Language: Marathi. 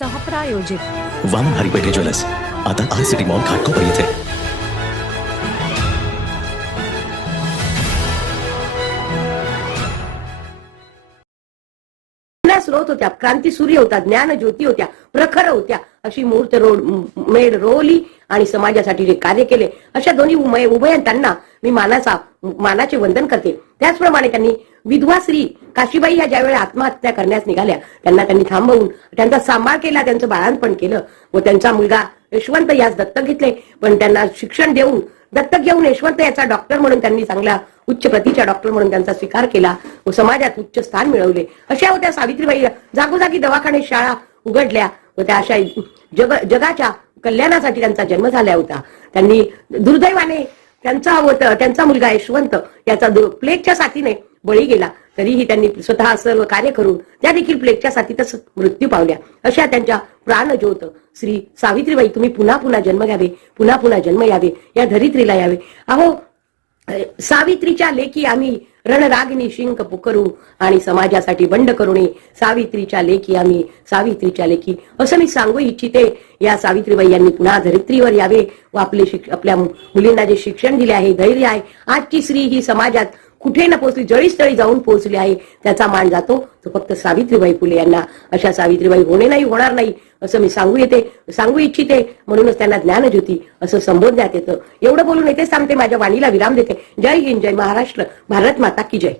सहप्रायोजित वामन ज्वेलर्स. आता आर सिटी मॉल घाटकोपर येथे. प्रेरणा स्रोत होत्या क्रांती सूर्य होता ज्ञान ज्योती होत्या प्रखर होत्या. अशी मूर्त रोड मेड रोवली आणि समाजासाठी जे कार्य केले अशा दोन्ही उमय उभय त्यांना मी मानाचा मानाचे वंदन करते. त्याचप्रमाणे त्यांनी विधवा श्री काशीबाई ह्या ज्यावेळी आत्महत्या करण्यास निघाल्या त्यांना त्यांनी थांबवून त्यांचा सांभाळ केला त्यांचं बाळांपण केलं व त्यांचा मुलगा यशवंत यास दत्तक घेतले. पण त्यांना शिक्षण देऊन दत्तक घेऊन यशवंत याचा डॉक्टर म्हणून त्यांनी चांगला उच्च प्रतीच्या डॉक्टर म्हणून त्यांचा स्वीकार केला व समाजात उच्च स्थान मिळवले. अशा होत्या सावित्रीबाई. जागोजागी दवाखाने शाळा उघडल्या व त्या अशा जग जगाच्या कल्याणासाठी त्यांचा जन्म झाला होता. त्यांनी दुर्दैवाने त्यांचा व त्यांचा मुलगा यशवंत याचा प्लेगच्या साथीने बळी गेला. तरीही त्यांनी स्वतः सर्व कार्य करून त्या देखील प्लेगच्या साथीतच मृत्यू पावल्या. अशा त्यांच्या प्राणज्योत श्री सावित्रीबाई तुम्ही पुन्हा पुन्हा जन्म घ्यावे पुन्हा पुन्हा जन्म यावे या धरित्रीला यावे. अहो सावित्रीच्या लेखी आम्ही रणरागिनी शिंक पुकरू आणि समाजासाठी बंड करुणे सावित्रीच्या लेखी आम्ही सावित्रीच्या लेखी. असं मी सांगू इच्छिते या सावित्रीबाई यांनी पुन्हा धरित्रीवर यावे. व आपले आपल्या मुलींना जे शिक्षण दिले आहे धैर्य आहे. आजची स्त्री ही समाजात कुठे न पोहोचली जळीस्थळी जाऊन पोहोचली आहे त्याचा मान जातो. तो फक्त सावित्रीबाई फुले यांना अशा सावित्रीबाई होणे नाही होणार नाही असं मी सांगू येते सांगू इच्छिते. म्हणूनच त्यांना ज्ञानज्योती असं संबोधण्यात येतं. एवढं बोलून येते सांगते माझ्या वाणीला विराम देते. जय हिंद जय महाराष्ट्र भारत माता की जय.